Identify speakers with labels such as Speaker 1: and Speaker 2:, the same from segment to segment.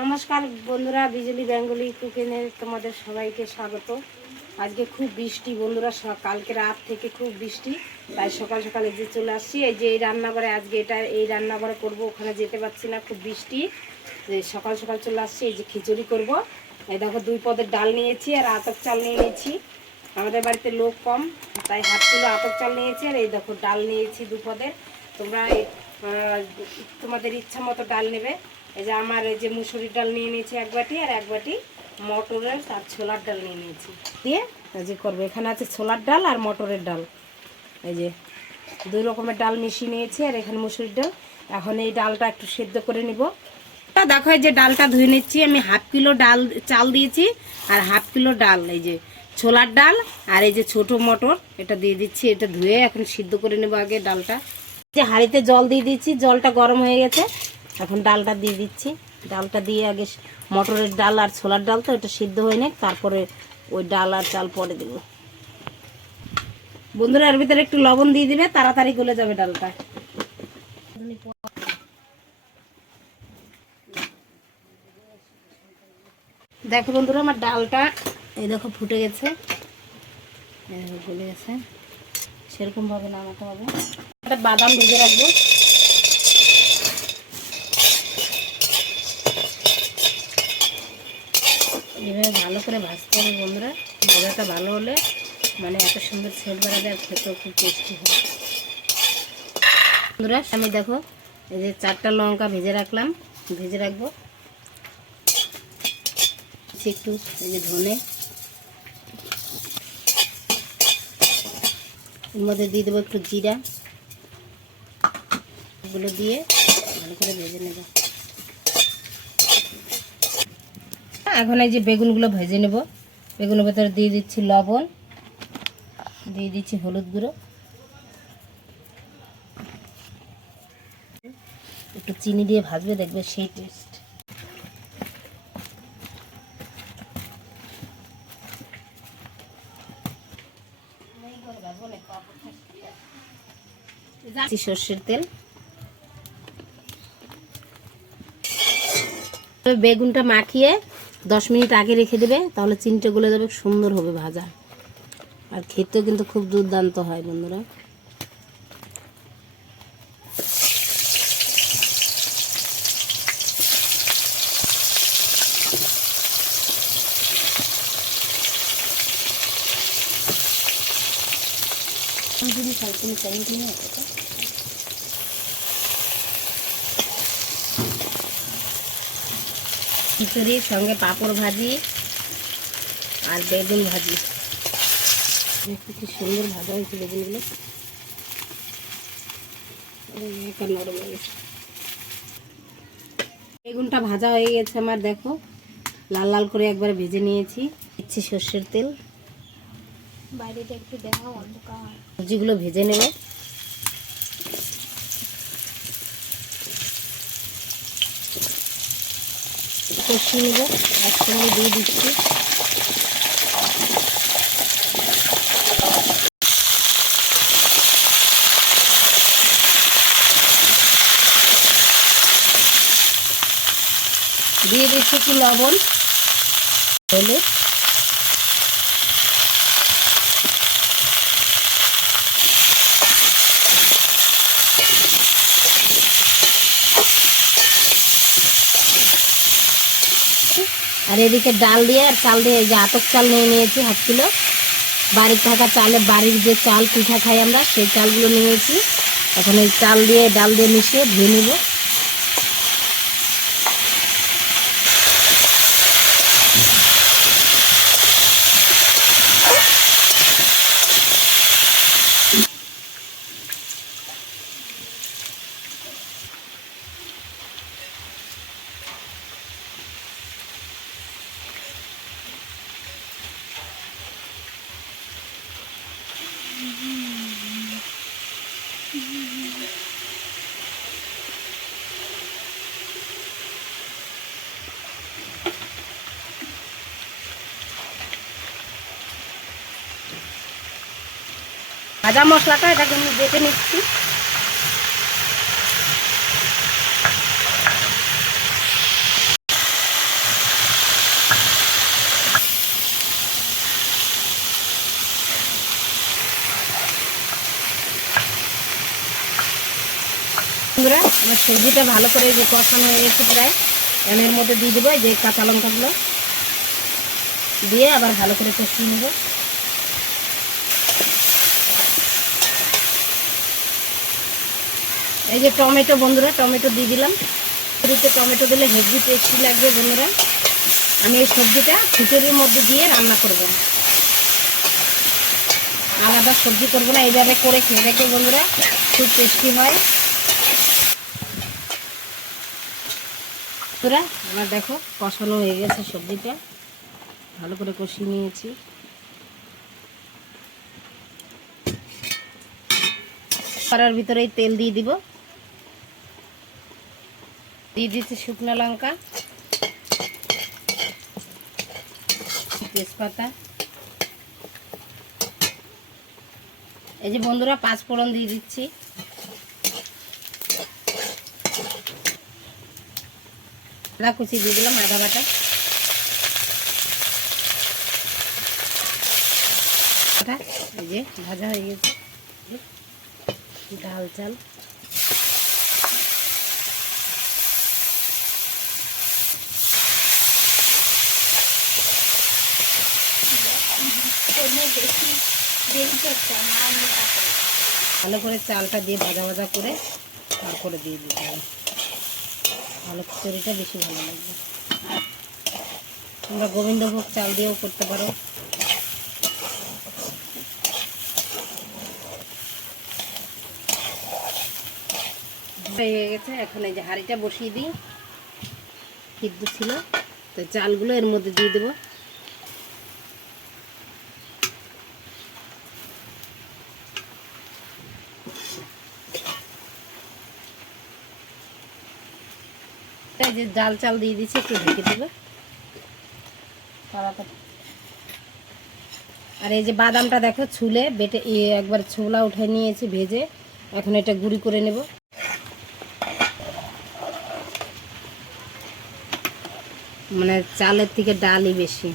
Speaker 1: নমস্কার বন্ধুরা বিজলি বেঙ্গলি কুকিংয়ে তোমাদের সবাইকে স্বাগত। আজকে খুব বৃষ্টি বন্ধুরা কালকে রাত থেকে খুব বৃষ্টি, তাই সকাল সকালে যে চলে আসছি। এই যে এই রান্নাঘরে, আজকে এটা এই রান্নাঘরে করব, ওখানে যেতে পারছি না, খুব বৃষ্টি। যে সকাল সকাল চলে আসছি, এই যে খিচুড়ি করব। এই দেখো দুই পদের ডাল নিয়েছি আর আতপ চাল নিয়ে নিয়েছি। আমাদের বাড়িতে লোক কম, তাই হাত কিলো আতপ চাল নিয়েছি আর এই দেখো ডাল নিয়েছি দু পদের। তোমরা তোমাদের ইচ্ছা মতো ডাল নেবে। এই যে আমার এই যে মুসুরির ডাল নিয়ে নিয়েছি এক বাটি আর এক বাটি মটরের আর ছোলার ডাল নিয়ে নিয়েছি। দিয়ে এই যে করব, এখানে আছে ছোলার ডাল আর মটরের ডাল। এই যে দুই রকমের ডাল মিশিয়ে নিয়েছি আর এখানে মুসুরির ডাল। এখন এই ডালটা একটু সেদ্ধ করে নিব। তা দেখো, এই যে ডালটা ধুয়ে নিচ্ছি। আমি হাফ কিলো ডাল, চাল দিয়েছি আর হাফ কিলো ডাল, এই যে ছোলার ডাল আর এই যে ছোট মটর, এটা দিয়ে দিচ্ছি। এটা ধুয়ে এখন সিদ্ধ করে নেব আগে ডালটা। যে হাঁড়িতে জল দিয়ে দিচ্ছি জলটা গরম হয়ে গেছে। এখন ডালটা দিয়ে দিচ্ছি। ডালটা দিয়ে আগে মটরের ডাল আর ছোলার ডাল তো, এটা সিদ্ধ হয়ে নে তারপরে ওই ডাল আর চাল পরে দেবো। বন্ধুরা, এর ভিতরে একটু লবণ দিয়ে দিবে, তাড়াতাড়ি গলে যাবে ডালটা। দেখো বন্ধুরা, আমার ডালটা এই দেখো ফুটে গেছে। গলে গেছে। সেরকম ভাবে নামাতে হবে। একটা বাদাম ভেজে রাখব। এভাবে ভালো করে ভাজতে হবে বন্ধুরা। ভাজাটা ভালো হলে মানে এত সুন্দর সেট বেড়াবে আর খেতেও খুব টেস্টি হয়। বন্ধুরা, আমি দেখো, এই যে চারটা লঙ্কা ভেজে রাখলাম, ভেজে রাখব। একটু, এই যে ধনে। এর মধ্যে দিয়ে দেবো একটু জিরা। এগুলো দিয়ে ভালো করে ভেজে নেব। এখন এই যে বেগুনগুলো ভেজে নেব। বেগুনের ভেতরে দিয়ে দিচ্ছি লবণ, দিয়ে দিচ্ছি হলুদ গুঁড়ো। একটু চিনি দিয়ে ভাজবে, দেখবে সেই টেস্ট সর্ষের তেল। বেগুনটা মাখিয়ে দশ মিনিট আগে রেখে দেবে, তাহলে চিনটে গলে যাবে, সুন্দর হবে ভাজা। আর খেতেও কিন্তু খুব দুর্দান্ত হয় বন্ধুরা। জিনিস হয় তুমি টাইম খিচুড়ির সঙ্গে পাঁপড় ভাজি আর বেগুন ভাজি। দেখতে কি সুন্দর ভাজা হয়েছে বেগুনগুলো। নরম হয়ে গেছে। বেগুনটা ভাজা হয়ে গেছে আমার দেখো। লাল লাল করে একবার ভেজে নিয়েছি। দিচ্ছি সর্ষের তেল।
Speaker 2: বাইরেটা একটু দেখাও অন্ধকার।
Speaker 1: সবজিগুলো ভেজে নেবে। কষিয়ে নেব একসঙ্গে দিয়ে দিচ্ছি। দিয়ে দিচ্ছি একটু লবণ হলুদ। আর এদিকে ডাল দিয়ে আর চাল দিয়ে, এই যে আতক চাল নিয়ে নিয়েছি হাফ কিলো। বাড়ির থাকা চালে বাড়ির যে চাল পিঠা খাই আমরা, সেই চালগুলো নিয়েছি। এখন এই চাল দিয়ে, ডাল দিয়ে মিশিয়ে ধুয়ে নেব। ভাজা মশলাটা এটাকে আমি বেটে নিচ্ছি। আমার সবজিটা ভালো করে যে কষানো হয়ে গেছে প্রায়। এর মধ্যে দিয়ে দেবো যে কাঁচা লঙ্কাগুলো। দিয়ে আবার ভালো করে কষিয়ে নেব। এই যে টমেটো বন্ধুরা, টমেটো দিয়ে দিলাম। খিচুড়িতে টমেটো দিলে হেভি টেস্টি লাগবে বন্ধুরা। আমি এই সবজিটা খিচুড়ির মধ্যে দিয়ে রান্না করব। আলাদা সবজি করব না, এইভাবে করে খেয়ে দেখবে বন্ধুরা, খুব টেস্টি হয়। বন্ধুরা, আমার দেখো, কষানো হয়ে গেছে সবজিটা। ভালো করে কষিয়ে নিয়েছি। করার ভিতরেই তেল দিয়ে দিব। দিয়ে দিচ্ছি শুকনো লঙ্কা, তেজপাতা। এই যে বন্ধুরা, পাঁচ ফোড়ন দিয়ে দিচ্ছি। কুচি দিয়ে দিলাম, আদা বাটা। এই যে ভাজা হয়ে গেছে। ডাল, চাল
Speaker 2: এনে বেশি দেরি করতে হয় না আমি তারপরে।
Speaker 1: ভালো করে চালটা দিয়ে ভাজা ভাজা করে তারপরে দিয়ে দিতে হবে। ভালো খিচুড়িটা বেশি ভালো লাগবে। তোমরা গোবিন্দভোগ চাল দিয়েও করতে পারো। হয়ে গেছে, এখন এই যে হাঁড়িটা বসিয়ে দিই। সিদ্ধ ছিল, তো চালগুলো এর মধ্যে দিয়ে দেবো। যে ডাল চাল দিয়ে দিচ্ছি একটু ঢেকে দেবে। আর এই যে বাদামটা দেখো, ছুলে বেটে একবার ছোলা উঠে নিয়েছি ভেজে। এখন এটা গুঁড়ি করে নেব। মানে চালের থেকে ডালই বেশি।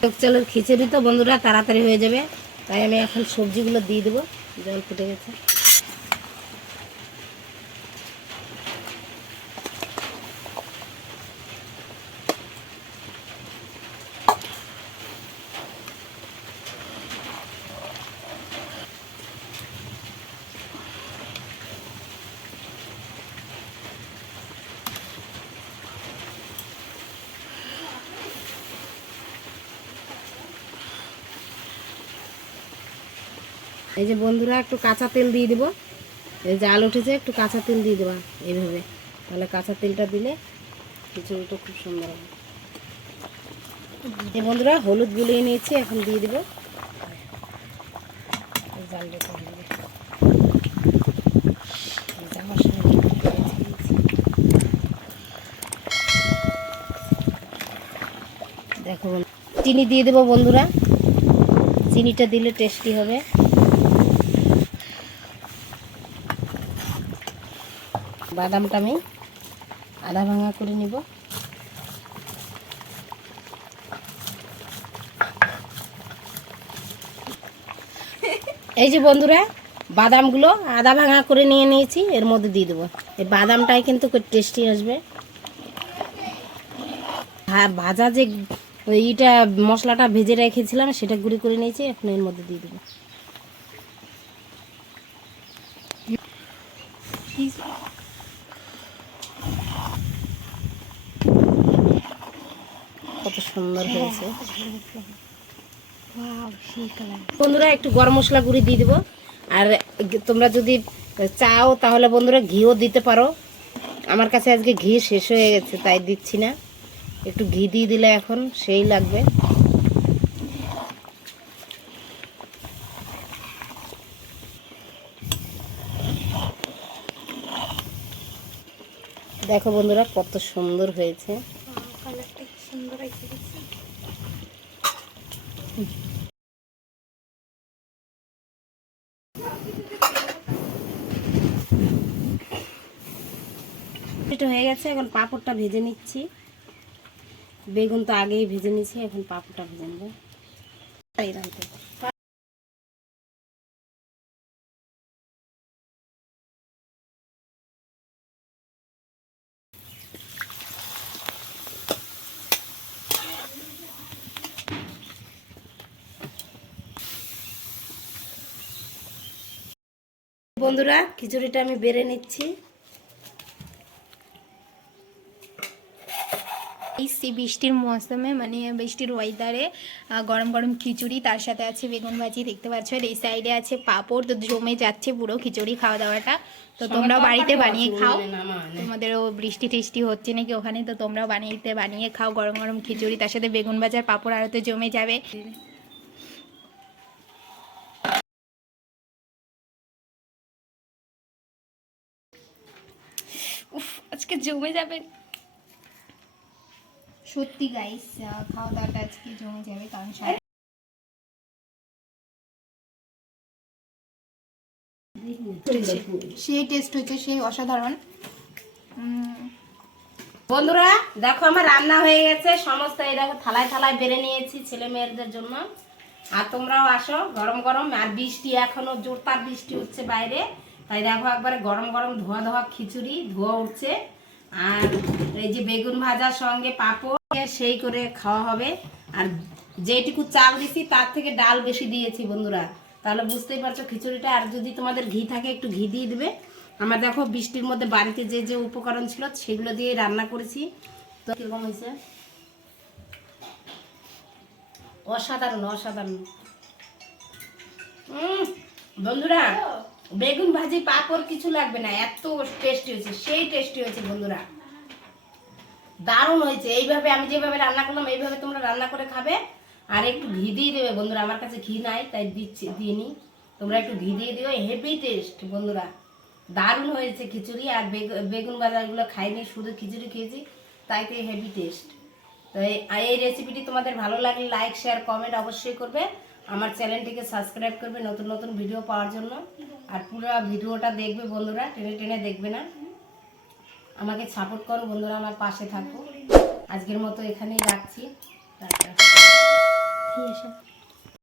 Speaker 1: টক চালের খিচুড়ি তো বন্ধুরা তাড়াতাড়ি হয়ে যাবে, তাই আমি এখন সবজিগুলো দিয়ে দেবো, জল ফুটে গেছে। এই যে বন্ধুরা, একটু কাঁচা তেল দিয়ে দেবো। এই যে আলু উঠেছে, একটু কাঁচা তেল দিয়ে দেবা এইভাবে। তাহলে কাঁচা তেলটা দিলে খিচুড়িটা খুব সুন্দর হবে। এই বন্ধুরা, হলুদ গুলিয়ে নিয়েছি, এখন দিয়ে দেবো। জালটা করে দেবো। দেখো চিনি দিয়ে দেবো বন্ধুরা। চিনিটা দিলে টেস্টি হবে। বাদামটা আমি আধা ভাঙা করে নিব। এই যে বন্ধুরা, বাদামগুলো আধা ভাঙা করে নিয়ে নিয়েছি, এর মধ্যে দিয়ে দেবো। এই বাদামটাই কিন্তু খুব টেস্টি আসবে। হ্যাঁ ভাজা যে ওইটা মশলাটা ভেজে রেখেছিলাম, সেটা গুঁড়ি করে নিয়েছি, এখন এর মধ্যে দিয়ে দেবো। কত সুন্দর হয়েছে। বন্ধুরা, একটু গরম মশলা গুঁড়ি দিয়ে দেবো। আর তোমরা যদি চাও, তাহলে বন্ধুরা ঘিও দিতে পারো। আমার কাছে আজকে ঘি শেষ হয়ে গেছে, তাই দিচ্ছি না। একটু ঘি দিয়ে দিলে এখন সেই লাগবে। দেখো বন্ধুরা, কত সুন্দর হয়েছে। এটা হয়ে গেছে, এখন পাঁপড়টা ভেজে নিচ্ছি। বেগুন তো আগেই ভেজে নিয়েছি, এখন পাঁপড়টা ভেজে নেব। তাই রাখতে বন্ধুরা খিচুড়িটা আমি বেড়ে নিচ্ছি।
Speaker 2: এই বৃষ্টির মৌসুমে মানে বৃষ্টির ওয়েদারে গরম গরম খিচুড়ি তার সাথে আছে বেগুন ভাজি দেখতে পাচ্ছ আর এই সাইডে আছে পাঁপড় তো জমে যাচ্ছে পুরো খিচুড়ি খাওয়া দাওয়াটা। তো তোমরাও বাড়িতে বানিয়ে খাও। তোমাদেরও বৃষ্টি টিষ্টি হচ্ছে নাকি ওখানে তো তোমরাও বানিয়ে বানিয়ে খাও গরম গরম খিচুড়ি তার সাথে বেগুন ভাজার পাঁপড় আরও তো জমে যাবে উফ আজকে জমে যাবে। সত্যি গাইস খাওয়া দাওয়াটা আজকে জমে যাবে কারণ সেই টেস্ট হচ্ছে সেই অসাধারণ।
Speaker 1: বন্ধুরা দেখো আমার রান্না হয়ে গেছে। সমস্ত এই দেখো থালায় থালায় বেড়ে নিয়েছি ছেলে মেয়েদের জন্য। আর তোমরাও আসো গরম গরম। আর বৃষ্টি এখনও জোরদার বৃষ্টি হচ্ছে বাইরে। তাই দেখো একবারে গরম গরম ধোয়া ধোয়া খিচুড়ি ধোয়া উঠছে। আর এই যে বেগুন ভাজার সঙ্গে পাঁপড় সেই করে খাওয়া হবে। আর যেটুকু চাল দিছি, তার থেকে ডাল বেশি দিয়েছি বন্ধুরা। তাহলে বুঝতেই পারছ খিচুড়িটা। আর যদি তোমাদের ঘি থাকে, একটু ঘি দিয়ে দিবে। আমার দেখো বৃষ্টির মধ্যে বাড়িতে যে যে উপকরণ ছিল, সেগুলো দিয়ে রান্না করেছি। তো কীরকম হয়েছে? অসাধারণ অসাধারণ। বন্ধুরা বেগুন ভাজি, পাঁপড় কিছু লাগবে না, এত টেস্টি হয়েছে, সেই টেস্টি হয়েছে বন্ধুরা। দারুণ হয়েছে, এইভাবে আমি যেভাবে রান্না করলাম, এইভাবে তোমরা রান্না করে খাবে। আর একটু ঘি দিয়ে দেবে বন্ধুরা, আমার কাছে ঘি নাই, তাই দিচ্ছি, দিইনি। তোমরা একটু ঘি দিয়ে দিও হেভি টেস্ট বন্ধুরা। দারুণ হয়েছে খিচুড়ি, আর বেগ- বেগুন বাজারগুলো খাইনি, শুধু খিচুড়ি খেয়েছি তাইতে হেভি টেস্ট তো এই রেসিপিটি তোমাদের ভালো লাগলে লাইক শেয়ার কমেন্ট অবশ্যই করবে। আমার চ্যানেলটিকে সাবস্ক্রাইব করবে নতুন নতুন ভিডিও পাওয়ার জন্য। আর পুরো ভিডিওটা দেখবে বন্ধুরা, টেনে টেনে দেখবে না। আমাকে সাপোর্ট করো বন্ধুরা, আমার পাশে থাকো। আজকের মতো এখানেই রাখছি। টাটা।